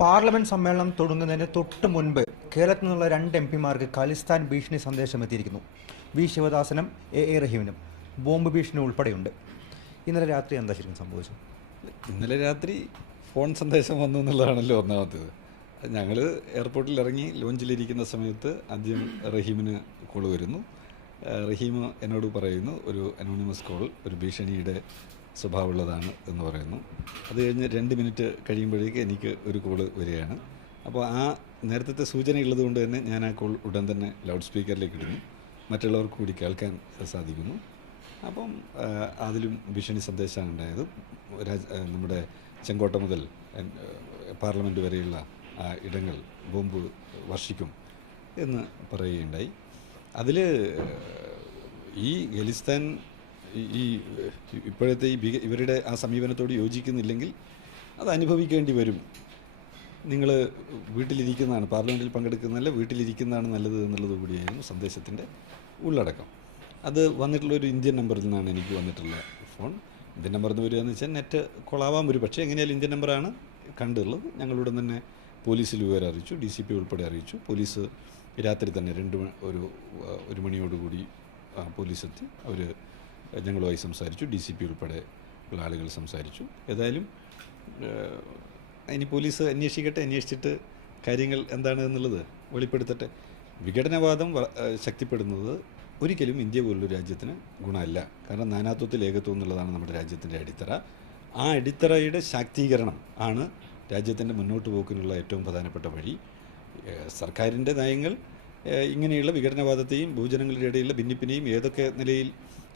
Parliament സമ്മേളനം തുടങ്ങുന്നതിന് തൊട്ട് മുൻപ് കേരളത്തിൽ നിന്നുള്ള 2 എംപിമാർക്ക് ഖലിസ്ഥാൻ ഭീഷണി സന്ദേശം എത്തിയിരിക്കുന്നു. വി ശിവദാസനും എ റഹീമിനും ബോംബ് ഭീഷണി ഉൾപ്പെടെയുണ്ട്. ഇന്നലെ രാത്രി എന്താ ശരിക്കും സംഭവിച്ചത്? ഇന്നലെ രാത്രി ഫോൺ സന്ദേശം വന്നു എന്നുള്ളതാണല്ലോ ഒന്നാമത്തേത്. ഞങ്ങൾ എയർപോർട്ടിൽ ഇറങ്ങി ലോഞ്ചിലിരിക്കുന്ന സമയത്ത് ആദ്യം റഹീമിന് കോൾ വരുന്നു. റഹീം എന്നോട് പറയുന്നു, ഒരു അനോണിമസ് കോൾ, ഒരു ഭീഷണിയുടെ സ്വഭാവമുള്ളതാണ് എന്ന് പറയുന്നു. അത് കഴിഞ്ഞ് 2 മിനിറ്റ് കഴിയുമ്പോഴേക്ക് എനിക്ക് ഒരു കോള് വരികയാണ്. അപ്പോൾ ആ നേരത്തെ സൂചന ഉള്ളതുകൊണ്ട് തന്നെ ഞാൻ ആ കോൾ ഉടൻ തന്നെ ലൗഡ് സ്പീക്കറിലേക്ക് ഇടുന്നു. മറ്റുള്ളവർക്ക് കൂടി കേൾക്കാൻ സാധിക്കുന്നു. അപ്പം അതിലും ഭീഷണി സന്ദേശമാണ് ഉണ്ടായത്. നമ്മുടെ ചെങ്കോട്ട മുതൽ പാർലമെൻറ്റ് വരെയുള്ള ഇടങ്ങൾ ബോംബ് വർഷിക്കും എന്ന് പറയുകയുണ്ടായി. അതിൽ ഈ ഖലിസ്ഥാൻ ഈ ഇപ്പോഴത്തെ ഇവരുടെ ആ സമീപനത്തോട് യോജിക്കുന്നില്ലെങ്കിൽ അത് അനുഭവിക്കേണ്ടി വരും. നിങ്ങൾ വീട്ടിലിരിക്കുന്നതാണ്, പാർലമെൻറ്റിൽ പങ്കെടുക്കുന്നതല്ല, വീട്ടിലിരിക്കുന്നതാണ് നല്ലത് എന്നുള്ളത് കൂടിയായിരുന്നു സന്ദേശത്തിൻ്റെ ഉള്ളടക്കം. അത് വന്നിട്ടുള്ളൊരു ഇന്ത്യൻ നമ്പറിൽ നിന്നാണ് എനിക്ക് വന്നിട്ടുള്ള ഫോൺ. ഇന്ത്യൻ നമ്പറിൽ നിന്ന് വരിക എന്ന് വെച്ചാൽ നെറ്റ് കൊളാവാൻ ഒരു പക്ഷേ എങ്ങനെയാലും ഇന്ത്യൻ നമ്പറാണ് കണ്ടുള്ളത്. ഞങ്ങളുടൻ തന്നെ പോലീസിൽ വിവരം അറിയിച്ചു, DCP ഉൾപ്പെടെ അറിയിച്ചു. പോലീസ് രാത്രി തന്നെ 1 മണിയോടുകൂടി പോലീസെത്തി. അവർ ഞങ്ങളുമായി സംസാരിച്ചു, DCP ഉൾപ്പെടെ ഉള്ള ആളുകൾ സംസാരിച്ചു. ഏതായാലും ഇനി പോലീസ് അന്വേഷിച്ചിട്ട് കാര്യങ്ങൾ എന്താണ് എന്നുള്ളത് വെളിപ്പെടുത്തട്ടെ. വിഘടനവാദം ശക്തിപ്പെടുന്നത് ഒരിക്കലും ഇന്ത്യ പോലുള്ളൊരു രാജ്യത്തിന് ഗുണമല്ല. കാരണം നാനാത്വത്തിൽ ഏകത്വം എന്നുള്ളതാണ് നമ്മുടെ രാജ്യത്തിൻ്റെ അടിത്തറ. ആ അടിത്തറയുടെ ശാക്തീകരണം ആണ് രാജ്യത്തിൻ്റെ മുന്നോട്ട് പോക്കിനുള്ള ഏറ്റവും പ്രധാനപ്പെട്ട വഴി. സർക്കാരിൻ്റെ നയങ്ങൾ ഇങ്ങനെയുള്ള വിഘടനവാദത്തെയും ബഹുജനങ്ങളുടെ ഇടയിലുള്ള ഭിന്നിപ്പിനെയും ഏതൊക്കെ നിലയിൽ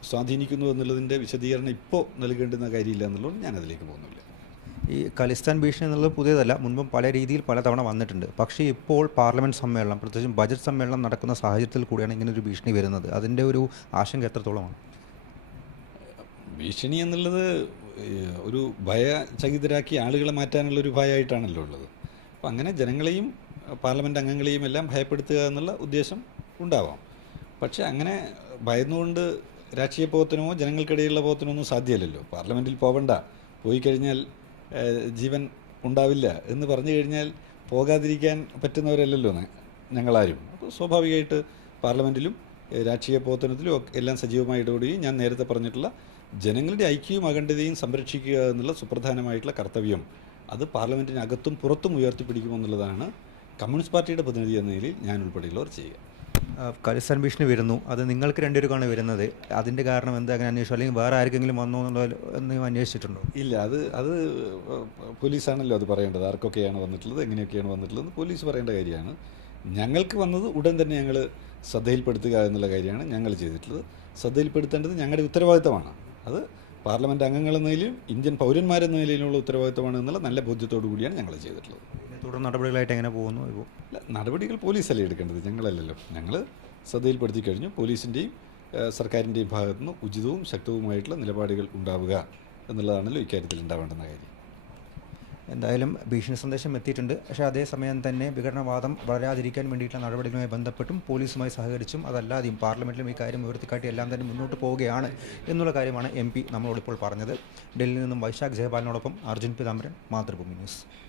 സ്വാധീനിക്കുന്നു എന്നുള്ളതിൻ്റെ വിശദീകരണം ഇപ്പോൾ നൽകേണ്ടുന്ന കാര്യമില്ല എന്നുള്ളത് ഞാനതിലേക്ക് പോകുന്നില്ല. ഈ ഖലിസ്ഥാൻ ഭീഷണി എന്നുള്ളത് പുതിയതല്ല, മുൻപും പല രീതിയിൽ പലതവണ വന്നിട്ടുണ്ട്. പക്ഷേ ഇപ്പോൾ പാർലമെൻറ്റ് സമ്മേളനം, പ്രത്യേകിച്ചും ബജറ്റ് സമ്മേളനം നടക്കുന്ന സാഹചര്യത്തിൽ കൂടിയാണ് ഇങ്ങനൊരു ഭീഷണി വരുന്നത്. അതിൻ്റെ ഒരു ആശങ്ക എത്രത്തോളമാണ്? ഭീഷണി എന്നുള്ളത് ഒരു ഭയചകിതരാക്കി ആളുകളെ മാറ്റാനുള്ളൊരു ഭയമായിട്ടാണല്ലോ ഉള്ളത്. അപ്പോൾ അങ്ങനെ ജനങ്ങളെയും പാർലമെൻറ്റ് അംഗങ്ങളെയും എല്ലാം ഭയപ്പെടുത്തുക എന്നുള്ള ഉദ്ദേശം ഉണ്ടാവാം. പക്ഷേ അങ്ങനെ ഭയന്നുകൊണ്ട് രാഷ്ട്രീയ പ്രവർത്തനമോ ജനങ്ങൾക്കിടയിലുള്ള പ്രവർത്തനമോ ഒന്നും സാധ്യമല്ലല്ലോ. പാർലമെൻറ്റിൽ പോയി കഴിഞ്ഞാൽ ജീവൻ ഉണ്ടാവില്ല എന്ന് പറഞ്ഞു കഴിഞ്ഞാൽ പോകാതിരിക്കാൻ പറ്റുന്നവരല്ലല്ലോ ഞങ്ങളാരും. അപ്പോൾ സ്വാഭാവികമായിട്ട് പാർലമെൻറ്റിലും രാഷ്ട്രീയ പ്രവർത്തനത്തിലും എല്ലാം സജീവമായി ഇടപെടുകയും ഞാൻ നേരത്തെ പറഞ്ഞിട്ടുള്ള ജനങ്ങളുടെ ഐക്യവും അഖണ്ഡതയും സംരക്ഷിക്കുക എന്നുള്ള സുപ്രധാനമായിട്ടുള്ള കർത്തവ്യം അത് പാർലമെൻറ്റിനകത്തും പുറത്തും ഉയർത്തിപ്പിടിക്കുമെന്നുള്ളതാണ് കമ്മ്യൂണിസ്റ്റ് പാർട്ടിയുടെ പ്രതിനിധി എന്ന നിലയിൽ ഞാൻ ഉൾപ്പെടെയുള്ളവർ ചെയ്യുക. ഖലിസ്ഥാൻ ഭീഷണി വരുന്നു, അത് നിങ്ങൾക്ക് 2 പേർക്കാണ് വരുന്നത്. അതിൻ്റെ കാരണം എന്താ, അങ്ങനെ അന്വേഷിച്ചു, അല്ലെങ്കിൽ വേറെ ആർക്കെങ്കിലും വന്നോ എന്നുള്ളത് അന്വേഷിച്ചിട്ടുണ്ടോ? ഇല്ല, അത് പോലീസാണല്ലോ അത് പറയേണ്ടത്. ആർക്കൊക്കെയാണ് വന്നിട്ടുള്ളത്, എങ്ങനെയൊക്കെയാണ് വന്നിട്ടുള്ളത് പോലീസ് പറയേണ്ട കാര്യമാണ്. ഞങ്ങൾക്ക് വന്നത് ഉടൻ തന്നെ ഞങ്ങൾ ശ്രദ്ധയിൽപ്പെടുത്തുക എന്നുള്ള കാര്യമാണ് ഞങ്ങൾ ചെയ്തിട്ടുള്ളത്. ശ്രദ്ധയിൽപ്പെടുത്തേണ്ടത് ഞങ്ങളുടെ ഉത്തരവാദിത്തമാണ്. അത് പാർലമെൻറ്റ് അംഗങ്ങളെന്ന നിലയിലും ഇന്ത്യൻ പൗരന്മാരെന്ന നിലയിലുള്ള ഉത്തരവാദിത്തമാണ് എന്നുള്ള നല്ല ബോധ്യത്തോടു കൂടിയാണ് ഞങ്ങൾ ചെയ്തിട്ടുള്ളത്. തുടർ നടപടികളായിട്ട് എങ്ങനെ പോകുന്നു? അല്ല, നടപടികൾ പോലീസല്ലേ എടുക്കേണ്ടത്, ഞങ്ങളല്ലല്ലോ. ഞങ്ങൾ ശ്രദ്ധയിൽപ്പെടുത്തി കഴിഞ്ഞു. പോലീസിൻ്റെയും സർക്കാരിൻ്റെയും ഭാഗത്തുനിന്ന് ഉചിതവും ശക്തവുമായിട്ടുള്ള നിലപാടുകൾ ഉണ്ടാവുക എന്നുള്ളതാണല്ലോ ഇക്കാര്യത്തിൽ ഉണ്ടാവേണ്ടുന്ന കാര്യം. എന്തായാലും ഭീഷണി സന്ദേശം എത്തിയിട്ടുണ്ട്. പക്ഷേ അതേസമയം തന്നെ വിഘടനവാദം വളരാതിരിക്കാൻ വേണ്ടിയിട്ടുള്ള നടപടികളുമായി ബന്ധപ്പെട്ടും പോലീസുമായി സഹകരിച്ചും അതല്ലാതെയും പാർലമെൻറ്റിലും ഈ കാര്യം ഉയർത്തിക്കാട്ടി എല്ലാം തന്നെ മുന്നോട്ട് പോവുകയാണ് എന്നുള്ള കാര്യമാണ് MP നമ്മളോടിപ്പോൾ പറഞ്ഞത്. ഡൽഹിയിൽ നിന്നും വൈശാഖ് ജയപാലിനോടൊപ്പം അർജുൻ പീതാംബരൻ, മാതൃഭൂമി ന്യൂസ്.